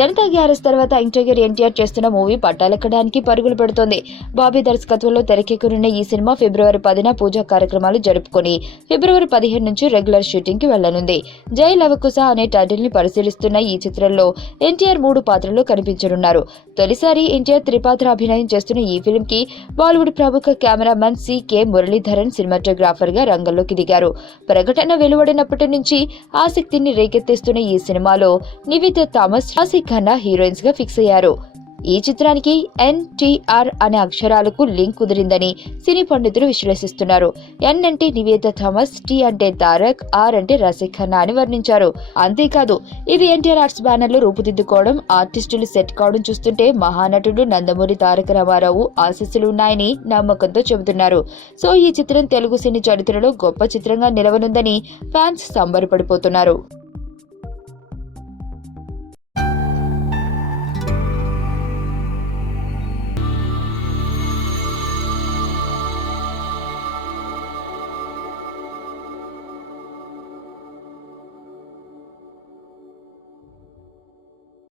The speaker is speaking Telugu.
జనతా గ్యారేజ్ తర్వాత ఇంటీరియర్ ఎన్టీఆర్ చేస్తున్న మూవీ పట్టాలెక్కడానికి పరుగులు పెడుతోంది. బాబీ దర్శకత్వంలో తెరకెక్కనున్న ఈ సినిమా ఫిబ్రవరి 10న పూజా కార్యక్రమాలు జరుపుకొని ఫిబ్రవరి 15 నుంచి రెగ్యులర్ షూటింగ్ కి వెళ్లనుంది. జై లవకుశ అనే టైటిల్ ని పరిశీలిస్తున్న ఈ చిత్రంలో ఎన్టీఆర్ 3 పాత్రల్లో కనిపించనున్నారు. తొలిసారి ఎన్టీఆర్ త్రిపాత్ర అభినయం చేస్తున్న ఈ ఫిల్మ్ కి బాలీవుడ్ ప్రముఖ కెమెరామెన్ సి.కె. మురళీధరన్ సినిమాటోగ్రాఫర్ గా రంగంలోకి దిగారు. ప్రకటన వెలువడినప్పటి నుంచి ఆసక్తిని రేకెత్తిస్తున్న ఈ సినిమాలో నివేతా థామస్, రాశి ఖన్నా హీరోయిన్స్ గా ఫిక్స్ అయ్యారు. ఈ చిత్రానికి NTR అనే అక్షరాలకు లింక్ కుదిరిందని సినీ పండితులు విశ్లేషిస్తున్నారు. N అంటే నివేతా థామస్, T అంటే తారక్, R అంటే రాశి ఖన్నా అని వర్ణించారు. అంతేకాదు ఇవి ఎన్టీఆర్ ఆర్ట్స్ బ్యానర్ లో రూపుదిద్దుకోవడం, ఆర్టిస్టులు సెట్ కావడం చూస్తుంటే మహానటుడు నందమూరి తారక రామారావు ఆశీస్సులు ఉన్నాయని నమ్మకంతో చెబుతున్నారు. సో ఈ చిత్రం తెలుగు సినీ చరిత్రలో గొప్ప చిత్రంగా నిలవనుందని ఫ్యాన్స్ సంబరపడిపోతున్నారు.